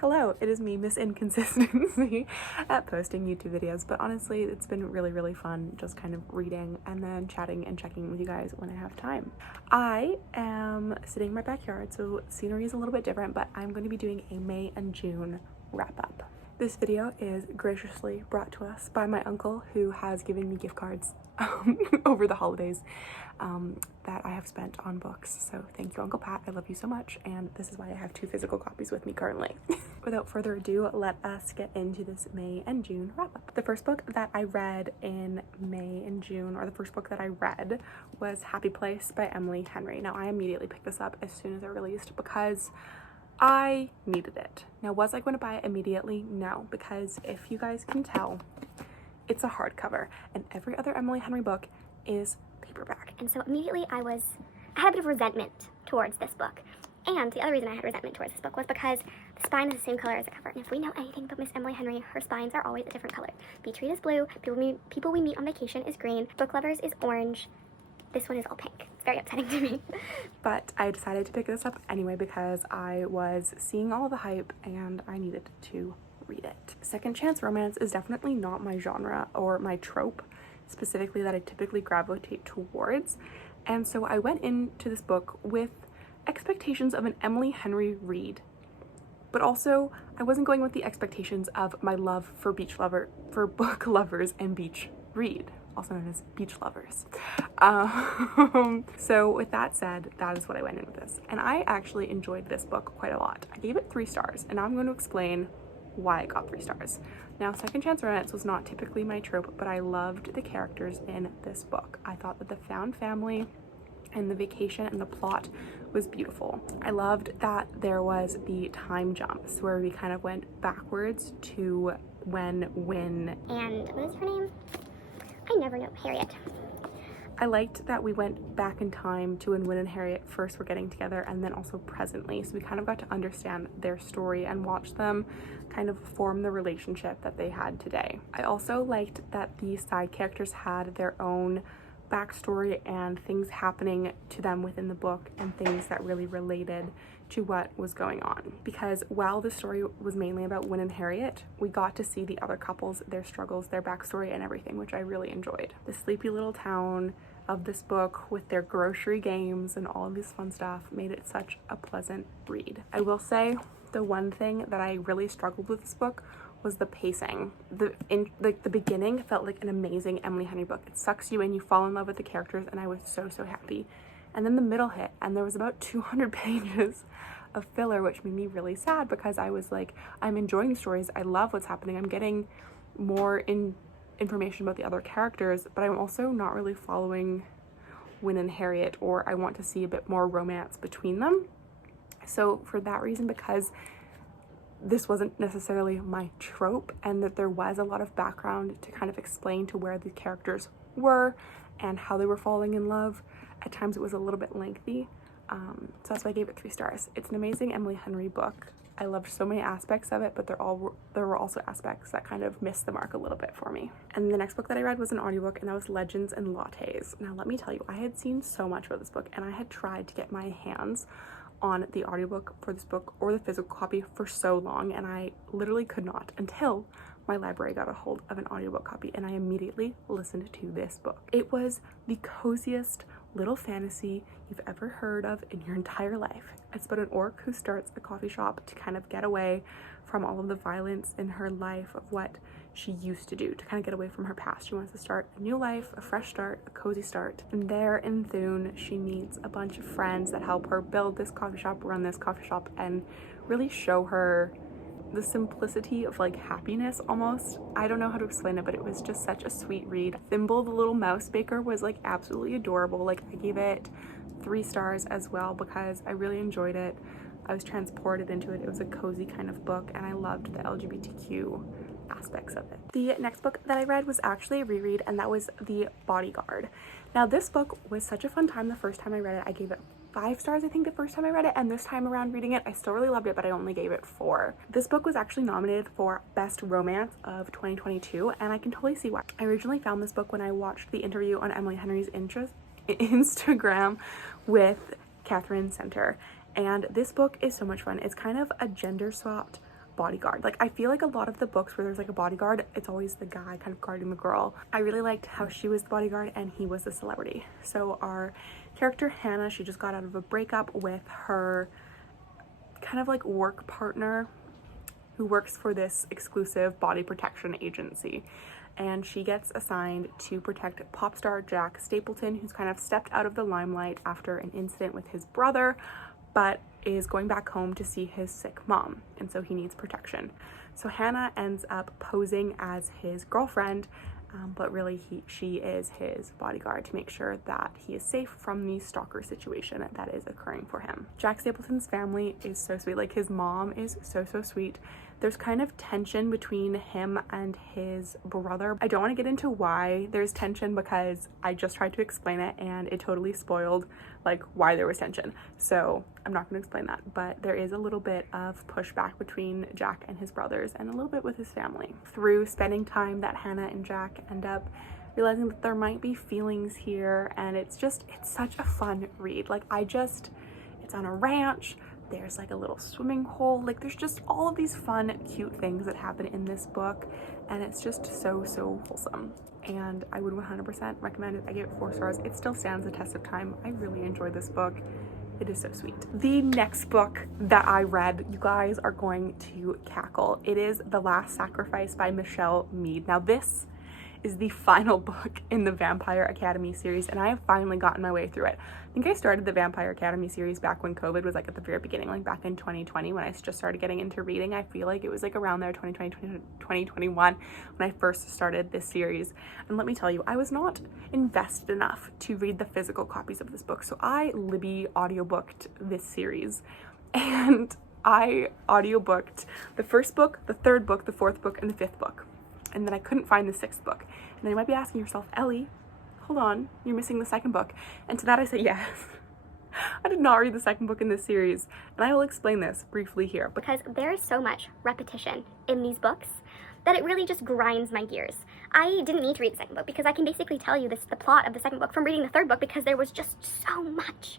Hello, it is me, Miss Inconsistency, at posting YouTube videos, but honestly, it's been really fun just kind of reading and then chatting and checking with you guys when I have time. I am sitting in my backyard, so scenery is a little bit different, but I'm going to be doing a May and June wrap-up. This video is graciously brought to us by my uncle, who has given me gift cards over the holidays that I have spent on books. So thank you, Uncle Pat. I love you so much. And this is why I have 2 physical copies with me currently. Without further ado, let us get into this May and June wrap up. The first book that I read in May and June, or the first book that I read, was Happy Place by Emily Henry. Now, I immediately picked this up as soon as it released because I needed it. Now, was I going to buy it immediately? No, because if you guys can tell, it's a hardcover, and every other Emily Henry book is paperback. And so immediately I had a bit of resentment towards this book. And the other reason I had resentment towards this book was because the spine is the same color as the cover. And if we know anything about Miss Emily Henry, her spines are always a different color. Beach Read is blue, People We Meet on Vacation is green, Book Lovers is orange. This one is all pink. It's very upsetting to me. But I decided to pick this up anyway because I was seeing all the hype and I needed to read it. Second chance romance is definitely not my genre or my trope specifically that I typically gravitate towards. And so I went into this book with expectations of an Emily Henry read. But also I wasn't going with the expectations of my love for book lovers and beach read, also known as beach lovers. So with that said, that is what I went in with this. And I actually enjoyed this book quite a lot. I gave it 3 stars, and now I'm going to explain why I got 3 stars. Now, second chance romance was not typically my trope, but I loved the characters in this book. I thought that the found family and the vacation and the plot was beautiful. I loved that there was the time jumps where we kind of went backwards to when and what is her name? I never know. Harriet. I liked that we went back in time to when Win and Harriet first were getting together, and then also presently, so we kind of got to understand their story and watch them kind of form the relationship that they had today. I also liked that the side characters had their own backstory and things happening to them within the book and things that really related to what was going on. Because while the story was mainly about Win and Harriet, we got to see the other couples, their struggles, their backstory and everything, which I really enjoyed. The sleepy little town of this book with their grocery games and all of this fun stuff made it such a pleasant read. I will say the one thing that I really struggled with this book was the pacing. The beginning felt like an amazing Emily Henry book. It sucks you in, you fall in love with the characters, and I was so happy. And then the middle hit, and there was about 200 pages of filler, which made me really sad because I was like, I'm enjoying the stories, I love what's happening, I'm getting more information about the other characters, but I'm also not really following Win and Harriet, or I want to see a bit more romance between them. So for that reason, because this wasn't necessarily my trope and that there was a lot of background to kind of explain to where the characters were and how they were falling in love, at times it was a little bit lengthy. So that's why I gave it 3 stars. It's an amazing Emily Henry book. I loved so many aspects of it, but there were also aspects that kind of missed the mark a little bit for me. And the next book that I read was an audiobook, and that was Legends and Lattes. Now let me tell you, I had seen so much about this book and I had tried to get my hands on the audiobook for this book or the physical copy for so long, and I literally could not until my library got a hold of an audiobook copy, and I immediately listened to this book. It was the coziest little fantasy you've ever heard of in your entire life. It's about an orc who starts a coffee shop to kind of get away from all of the violence in her life of what she used to do, to kind of get away from her past. She wants to start a new life, a fresh start, a cozy start. And there in Thune, she meets a bunch of friends that help her build this coffee shop, run this coffee shop, and really show her the simplicity of like happiness almost. I don't know how to explain it, but it was just such a sweet read. Thimble the little mouse baker was like absolutely adorable. Like I gave it 3 stars as well because I really enjoyed it. I was transported into it. It was a cozy kind of book, and I loved the LGBTQ aspects of it. The next book that I read was actually a reread, and that was The Bodyguard. Now this book was such a fun time the first time I read it. I gave it 5 stars, I think, the first time I read it, and this time around reading it, I still really loved it, but I only gave it 4. This book was actually nominated for Best Romance of 2022, and I can totally see why. I originally found this book when I watched the interview on Emily Henry's Instagram with Catherine Center, and this book is so much fun. It's kind of a gender swapped bodyguard. Like, I feel like a lot of the books where there's like a bodyguard, it's always the guy kind of guarding the girl. I really liked how she was the bodyguard and he was the celebrity. So our character Hannah, she just got out of a breakup with her kind of like work partner who works for this exclusive body protection agency. And she gets assigned to protect pop star Jack Stapleton, who's kind of stepped out of the limelight after an incident with his brother, but is going back home to see his sick mom, and so he needs protection. So Hannah ends up posing as his girlfriend, but really she is his bodyguard to make sure that he is safe from the stalker situation that is occurring for him. Jack Stapleton's family is so sweet. Like, his mom is so sweet. There's kind of tension between him and his brother. I don't want to get into why there's tension because I just tried to explain it and it totally spoiled like why there was tension. So I'm not going to explain that, but there is a little bit of pushback between Jack and his brothers and a little bit with his family. Through spending time that Hannah and Jack end up realizing that there might be feelings here, and it's such a fun read. Like, it's on a ranch. There's like a little swimming hole. Like, there's just all of these fun, cute things that happen in this book, and it's just so wholesome. And I would 100% recommend it. I gave it 4 stars. It still stands the test of time. I really enjoyed this book. It is so sweet. The next book that I read, you guys are going to cackle. It is The Last Sacrifice by Michelle Mead. Now, this is the final book in the Vampire Academy series, and I have finally gotten my way through it. I think I started the Vampire Academy series back when COVID was like at the very beginning, like back in 2020 when I just started getting into reading. I feel like it was like around there, 2021, when I first started this series. And let me tell you, I was not invested enough to read the physical copies of this book, so I Libby audiobooked this series. And I audiobooked the first book, the third book, the fourth book, and the fifth book. And then I couldn't find the sixth book. And then you might be asking yourself, Ellie, hold on, you're missing the second book. And to that I say yes. I did not read the second book in this series, and I will explain this briefly here. Because there is so much repetition in these books that it really just grinds my gears. I didn't need to read the second book because I can basically tell you the plot of the second book from reading the third book, because there was just so much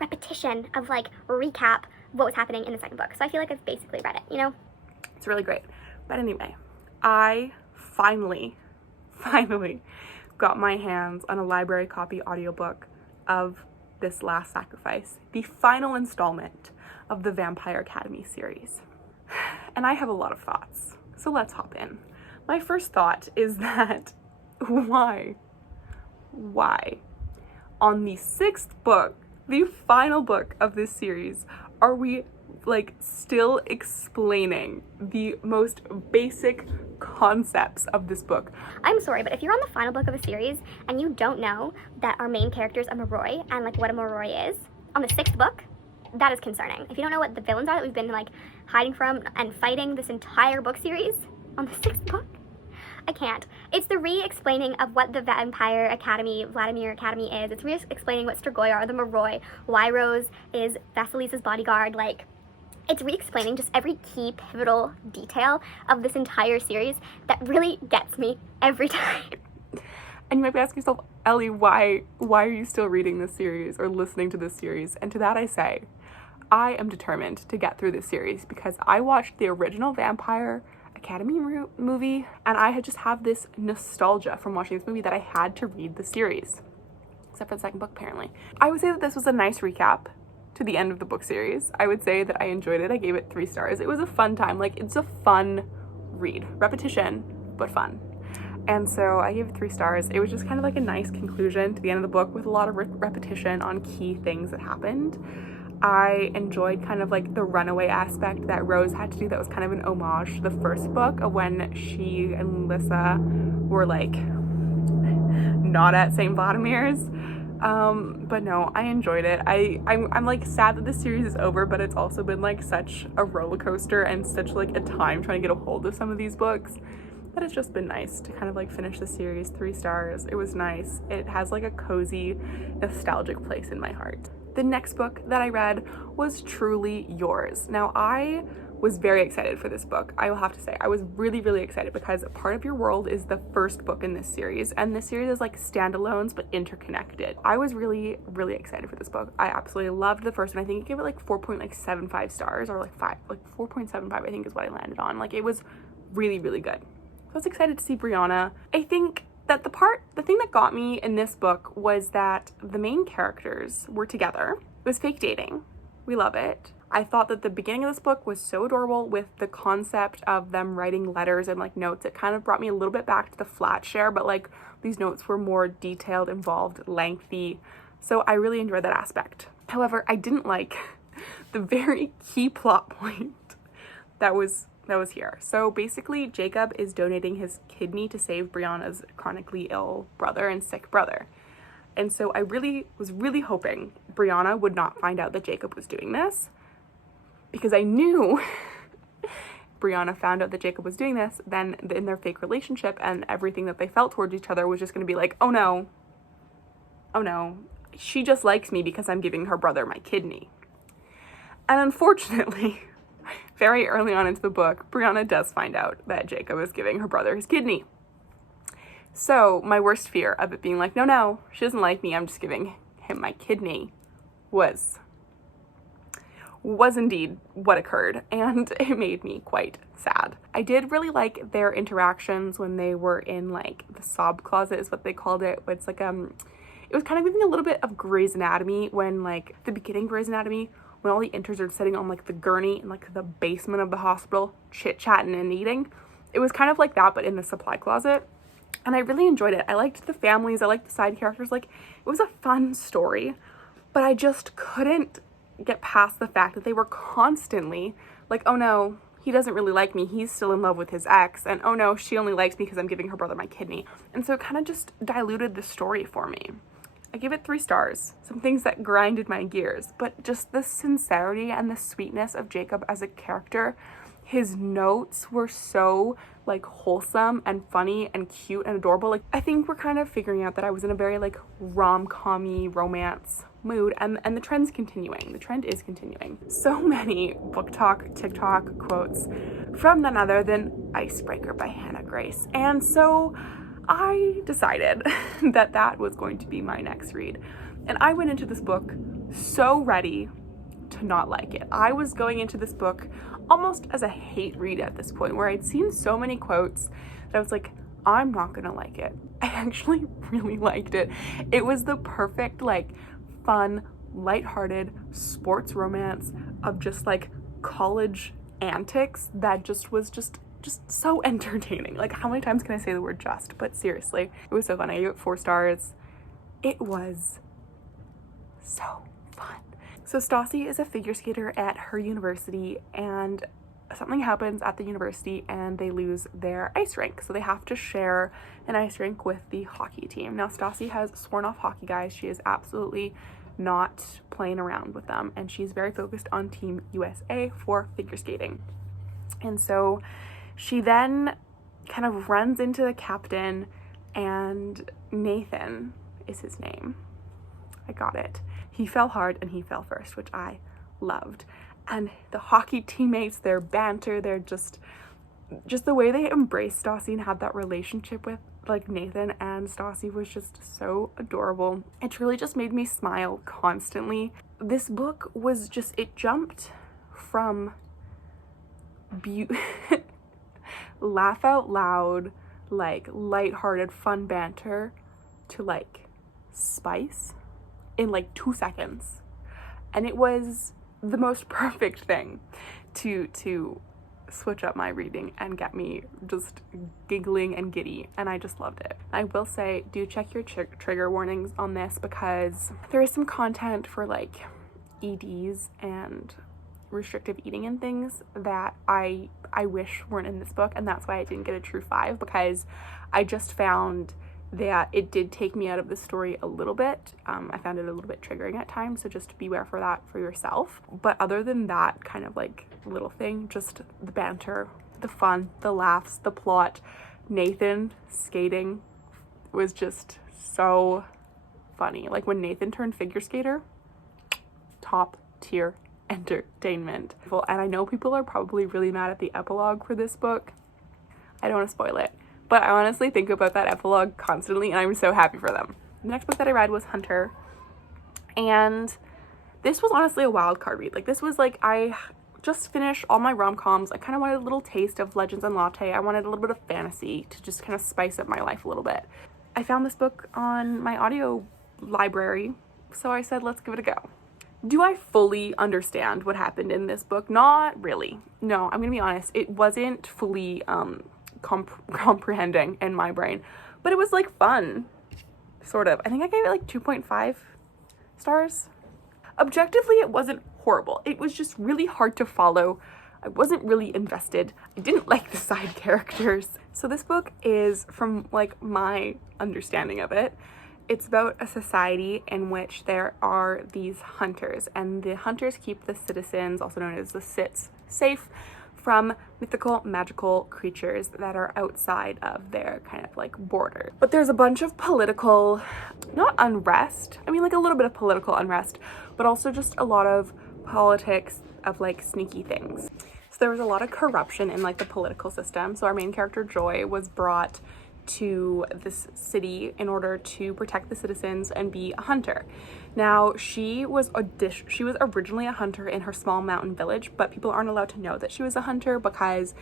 repetition of like recap of what was happening in the second book. So I feel like I've basically read it, you know? It's really great. But anyway, I finally got my hands on a library copy audiobook of This Last Sacrifice, the final installment of the Vampire Academy series. And I have a lot of thoughts, so let's hop in. My first thought is that why on the sixth book, the final book of this series, are we like still explaining the most basic concepts of this book? I'm sorry, but if you're on the final book of a series and you don't know that our main characters are Moroi and like what a Moroi is on the sixth book, that is concerning. If you don't know what the villains are that we've been like hiding from and fighting this entire book series on the sixth book, I can't. It's the re-explaining of what the Vampire Academy, Vladimir Academy is. It's re-explaining what Strigoi are, the Moroi, why Rose is Vasilisa's bodyguard. Like, it's re-explaining just every key pivotal detail of this entire series that really gets me every time. And you might be asking yourself, Ellie, why are you still reading this series or listening to this series? And to that I say, I am determined to get through this series because I watched the original Vampire Academy movie, and I just have this nostalgia from watching this movie that I had to read the series, except for the second book apparently. I would say that this was a nice recap to the end of the book series. I would say that I enjoyed it. I gave it 3 stars. It was a fun time. Like, it's a fun read. Repetition, but fun. And so I gave it 3 stars. It was just kind of like a nice conclusion to the end of the book with a lot of repetition on key things that happened. I enjoyed kind of like the runaway aspect that Rose had to do. That was kind of an homage to the first book of when she and Lissa were like not at St. Vladimir's. But no, I enjoyed it. I'm like sad that the series is over, but it's also been like such a roller coaster and such like a time trying to get a hold of some of these books that it's just been nice to kind of like finish the series. 3 stars. It was nice. It has like a cozy, nostalgic place in my heart. The next book that I read was Truly Yours. Now, I was very excited for this book. I will have to say, I was really, really excited because Part of Your World is the first book in this series, and this series is like standalones but interconnected. I was really, really excited for this book. I absolutely loved the first one. I think I gave it like 4.75 stars, or like 4.75 I think is what I landed on. Like, it was really, really good. So I was excited to see Brianna. I think that the thing that got me in this book was that the main characters were together. It was fake dating. We love it. I thought that the beginning of this book was so adorable with the concept of them writing letters and like notes. It kind of brought me a little bit back to the flat share, but like these notes were more detailed, involved, lengthy. So I really enjoyed that aspect. However, I didn't like the very key plot point that was here. So basically, Jacob is donating his kidney to save Brianna's chronically ill brother and sick brother. And so I was really hoping Brianna would not find out that Jacob was doing this, because I knew Brianna found out that Jacob was doing this, then in their fake relationship and everything that they felt towards each other was just going to be like, oh no, she just likes me because I'm giving her brother my kidney. And unfortunately, very early on into the book, Brianna does find out that Jacob is giving her brother his kidney. So my worst fear of it being like, no, she doesn't like me, I'm just giving him my kidney, was indeed what occurred, and it made me quite sad. I did really like their interactions when they were in like the sob closet is what they called it. It's like it was kind of giving a little bit of Grey's Anatomy, when like the beginning of Grey's Anatomy, when all the interns are sitting on like the gurney in like the basement of the hospital, chit-chatting and eating. It was kind of like that, but in the supply closet. And I really enjoyed it. I liked the families, I liked the side characters. Like, it was a fun story, but I just couldn't get past the fact that they were constantly like, oh no, he doesn't really like me, he's still in love with his ex, and oh no, she only likes me because I'm giving her brother my kidney. And so it kind of just diluted the story for me. I gave it 3 stars. Some things that grinded my gears, but just the sincerity and the sweetness of Jacob as a character. His notes were so like wholesome and funny and cute and adorable. Like, I think we're kind of figuring out that I was in a very like rom-com-y romance mood, and the trend's continuing. The trend is continuing. So many book talk, TikTok quotes from none other than Icebreaker by Hannah Grace. And so I decided that was going to be my next read. And I went into this book so ready to not like it. I was going into this book almost as a hate read at this point, where I'd seen so many quotes that I was like, I'm not gonna like it. I actually really liked it. It was the perfect like fun, lighthearted sports romance of just like college antics that just was just so entertaining. Like, how many times can I say the word just? But seriously, it was so fun. I gave it 4 stars. It was so fun. So Stassi is a figure skater at her university, and something happens at the university and they lose their ice rink. So they have to share an ice rink with the hockey team. Now, Stassi has sworn off hockey guys. She is absolutely not playing around with them, and she's very focused on Team USA for figure skating. And so she then kind of runs into the captain, and Nathan is his name. I got it. He fell hard and he fell first, which I loved. And the hockey teammates, their banter, they're just the way they embraced Stassi and had that relationship with like Nathan and Stassi was just so adorable. It truly just made me smile constantly. This book was just, it jumped from laugh out loud, like lighthearted fun banter to like spice in like 2 seconds. And it was the most perfect thing to switch up my reading and get me just giggling and giddy, and I just loved it. I will say, do check your trigger warnings on this, because there is some content for like EDs and restrictive eating and things that I wish weren't in this book, and that's why I didn't get a true 5, because I just found that it did take me out of the story a little bit. I found it a little bit triggering at times, so just beware for that for yourself. But other than that kind of like little thing, just the banter, the fun, the laughs, the plot, Nathan skating was just so funny. Like when Nathan turned figure skater, top tier entertainment. And I know people are probably really mad at the epilogue for this book. I don't want to spoil it, but I honestly think about that epilogue constantly, and I'm so happy for them. The next book that I read was Hunter, and this was honestly a wild card read. Like, this was like, I just finished all my rom-coms. I kind of wanted a little taste of Legends and Latte. I wanted a little bit of fantasy to just kind of spice up my life a little bit. I found this book on my audio library, so I said, let's give it a go. Do I fully understand what happened in this book? Not really. No, I'm gonna be honest. It wasn't fully comprehending in my brain, but it was like fun, sort of. I think I gave it like 2.5 stars. Objectively, it wasn't horrible. It was just really hard to follow. I wasn't really invested. I didn't like the side characters. So this book is, from like my understanding of it, it's about a society in which there are these hunters, and the hunters keep the citizens, also known as the cits, safe from mythical, magical creatures that are outside of their kind of like border. But there's a bunch of political, not unrest, I mean like a little bit of political unrest, but also just a lot of politics of like sneaky things. So there was a lot of corruption in like the political system. So our main character Joy was brought to this city in order to protect the citizens and be a hunter. Now, she was originally a hunter in her small mountain village, but people aren't allowed to know that she was a hunter because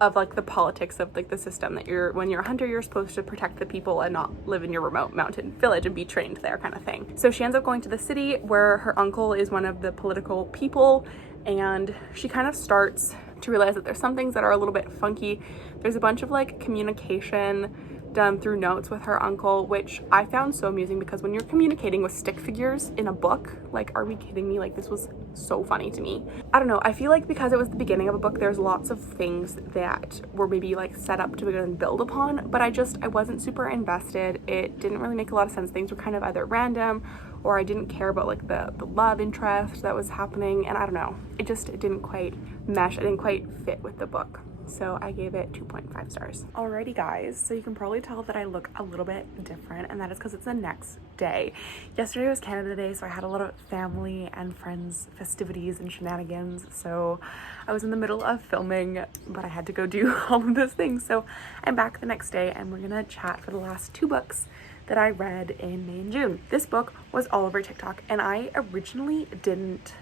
of like the politics of like the system that when you're a hunter, you're supposed to protect the people and not live in your remote mountain village and be trained there, kind of thing. So she ends up going to the city where her uncle is one of the political people, and she kind of starts to realize that there's some things that are a little bit funky. There's a bunch of like communication done through notes with her uncle, which I found so amusing because when you're communicating with stick figures in a book, like, are we kidding me? Like, this was so funny to me. I don't know, I feel like because it was the beginning of a book, there's lots of things that were maybe like set up to then build upon, but I wasn't super invested. It didn't really make a lot of sense. Things were kind of either random, or I didn't care about like the love interest that was happening, and I don't know, it didn't quite mesh. It didn't quite fit with the book. So I gave it 2.5 stars. Alrighty guys, so you can probably tell that I look a little bit different, and that is because it's the next day. Yesterday was Canada Day, so I had a lot of family and friends festivities and shenanigans, so I was in the middle of filming, but I had to go do all of those things. So I'm back the next day, and we're gonna chat for the last 2 books that I read in May and June. This book was all over TikTok, and I originally didn't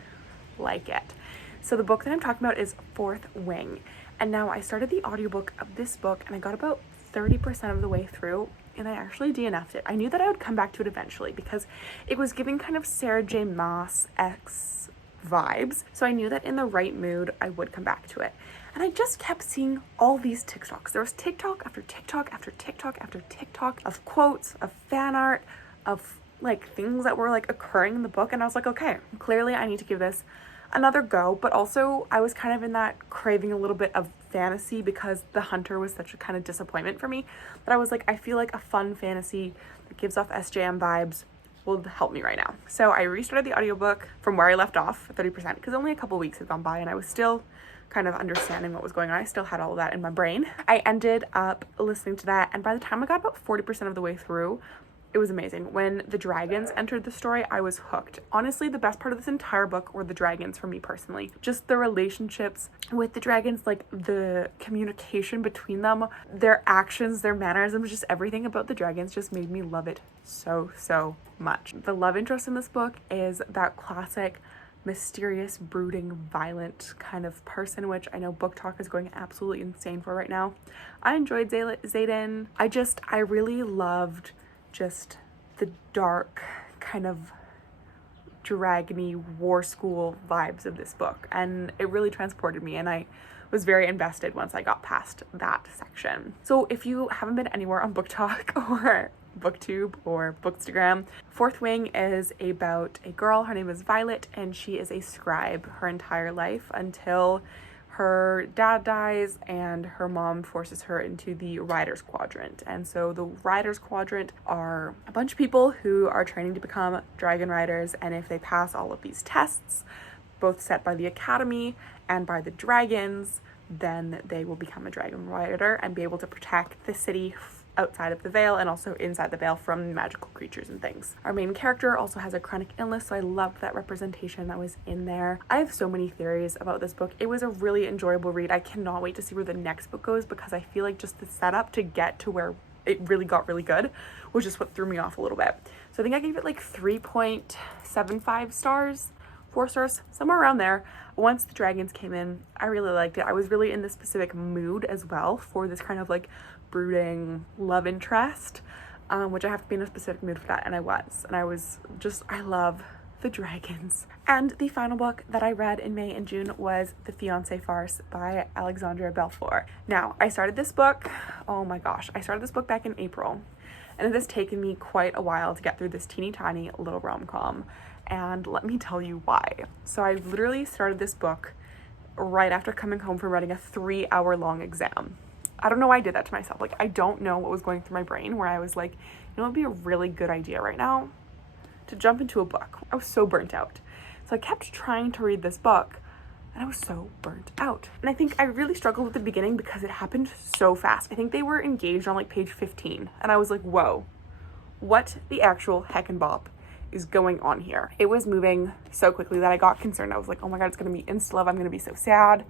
like it. So the book that I'm talking about is Fourth Wing. And now I started the audiobook of this book, and I got about 30% of the way through, and I actually DNF'd it. I knew that I would come back to it eventually because it was giving kind of Sarah J Maas X vibes. So I knew that in the right mood, I would come back to it. And I just kept seeing all these TikToks. There was TikTok after TikTok after TikTok after TikTok of quotes, of fan art, of like things that were like occurring in the book. And I was like, okay, clearly I need to give this another go. But also I was kind of in that craving a little bit of fantasy because The Hunter was such a kind of disappointment for me that I was like, I feel like a fun fantasy that gives off SJM vibes will help me right now. So I restarted the audiobook from where I left off, 30%, because only a couple weeks had gone by and I was still kind of understanding what was going on. I still had all of that in my brain. I ended up listening to that, and by the time I got about 40% of the way through, it was amazing. When the dragons entered the story, I was hooked. Honestly, the best part of this entire book were the dragons for me personally. Just the relationships with the dragons, like the communication between them, their actions, their mannerisms, just everything about the dragons just made me love it so, so much. The love interest in this book is that classic mysterious, brooding, violent kind of person, which I know Book Talk is going absolutely insane for right now. I enjoyed Xaden. I really loved just the dark kind of dragony war school vibes of this book, and it really transported me, and I was very invested once I got past that section. So if you haven't been anywhere on Book Talk or BookTube or Bookstagram, Fourth Wing is about a girl. Her name is Violet, and she is a scribe her entire life until her dad dies and her mom forces her into the Riders Quadrant. And so the Riders Quadrant are a bunch of people who are training to become dragon riders, and if they pass all of these tests, both set by the Academy and by the dragons, then they will become a dragon rider and be able to protect the city outside of the veil and also inside the veil from magical creatures and things. Our main character also has a chronic illness, so I loved that representation that was in there. I have so many theories about this book. It was a really enjoyable read. I cannot wait to see where the next book goes, because I feel like just the setup to get to where it really got really good was just what threw me off a little bit. So I think I gave it like 3.75 stars, 4 stars, somewhere around there. Once the dragons came in, I really liked it. I was really in the specific mood as well for this kind of like brooding love interest, which I have to be in a specific mood for that, and I love the dragons. And the final book that I read in May and June was The Fiancé Farce by Alexandra Belfour. Now, I started this book, oh my gosh, I started this book back in April, and it has taken me quite a while to get through this teeny tiny little rom-com, and let me tell you why. So I literally started this book right after coming home from writing a 3-hour-long exam. I don't know why I did that to myself. Like, I don't know what was going through my brain where I was like, you know, it'd be a really good idea right now to jump into a book. I was so burnt out. So I kept trying to read this book, and I was so burnt out. And I think I really struggled with the beginning because it happened so fast. I think they were engaged on like page 15, and I was like, whoa, what the actual heck and bop is going on here? It was moving so quickly that I got concerned. I was like, oh my God, it's gonna be insta-love. I'm gonna be so sad.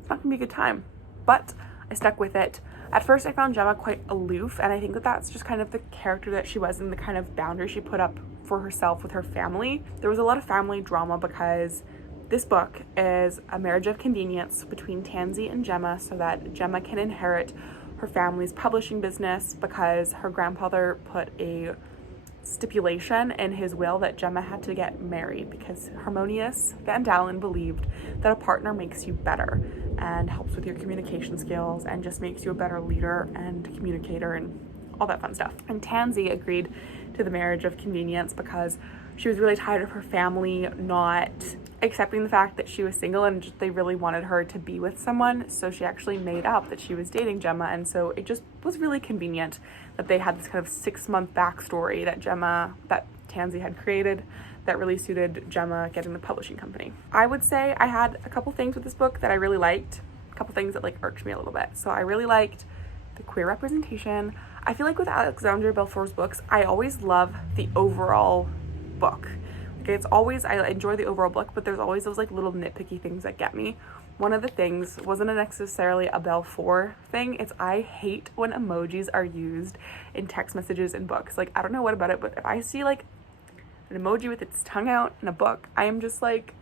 It's not gonna be a good time. But I stuck with it. At first I found Gemma quite aloof, and I think that that's just kind of the character that she was and the kind of boundary she put up for herself with her family. There was a lot of family drama because this book is a marriage of convenience between Tansy and Gemma so that Gemma can inherit her family's publishing business, because her grandfather put a stipulation in his will that Gemma had to get married because Harmonious Van Dalen believed that a partner makes you better and helps with your communication skills and just makes you a better leader and communicator and all that fun stuff. And Tansy agreed to the marriage of convenience because she was really tired of her family not accepting the fact that she was single, and just, they really wanted her to be with someone. So she actually made up that she was dating Gemma, and so it just was really convenient that they had this kind of 6-month backstory that Tansy had created that really suited Gemma getting the publishing company. I would say I had a couple things with this book that I really liked, a couple things that like irked me a little bit. So I really liked the queer representation. I feel like with Alexandra Belfour's books, I always love the overall book. Okay, it's always, I enjoy the overall book, but there's always those like little nitpicky things that get me. One of the things wasn't necessarily a Belfour thing, it's I hate when emojis are used in text messages in books. Like, I don't know what about it, but if I see like an emoji with its tongue out in a book, I am just like,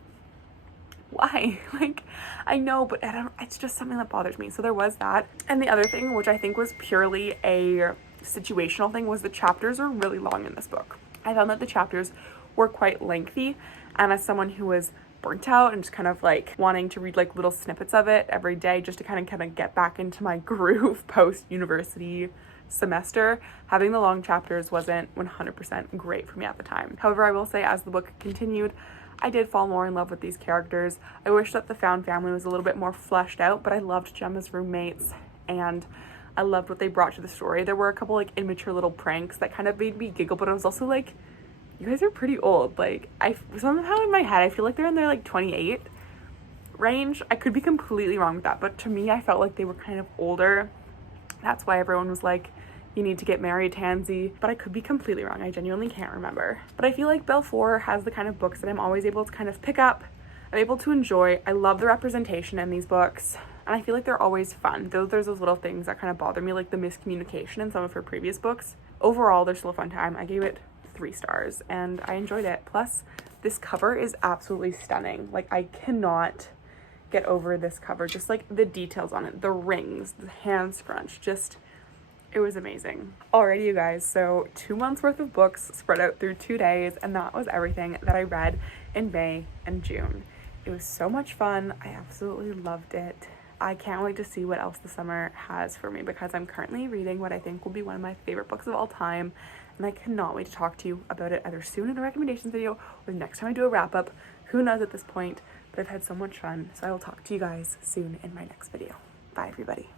why? Like, I know, but it's just something that bothers me. So there was that. And the other thing, which I think was purely a situational thing, was the chapters were really long in this book. I found that the chapters were quite lengthy, and as someone who was burnt out and just kind of like wanting to read like little snippets of it every day just to kind of get back into my groove post-university semester, having the long chapters wasn't 100% great for me at the time. However, I will say as the book continued, I did fall more in love with these characters. I wish that the found family was a little bit more fleshed out, but I loved Gemma's roommates and I loved what they brought to the story. There were a couple like immature little pranks that kind of made me giggle, but I was also like, you guys are pretty old. Like, I somehow in my head I feel like they're in their like 28 range. I could be completely wrong with that, but to me I felt like they were kind of older. That's why everyone was like, you need to get married, Tansy, but I could be completely wrong. I genuinely can't remember. But I feel like Belfour has the kind of books that I'm always able to kind of pick up, I'm able to enjoy. I love the representation in these books, and I feel like they're always fun. There's those little things that kind of bother me, like the miscommunication in some of her previous books. Overall, they're still a fun time. I gave it 3 stars and I enjoyed it. Plus, this cover is absolutely stunning. Like, I cannot get over this cover. Just like the details on it, the rings, the hand scrunch, just, it was amazing. Alrighty, you guys, so 2 months worth of books spread out through 2 days, and that was everything that I read in May and June. It was so much fun. I absolutely loved it. I can't wait to see what else the summer has for me, because I'm currently reading what I think will be one of my favorite books of all time, and I cannot wait to talk to you about it either soon in a recommendations video or the next time I do a wrap up. Who knows at this point, but I've had so much fun, so I will talk to you guys soon in my next video. Bye, everybody.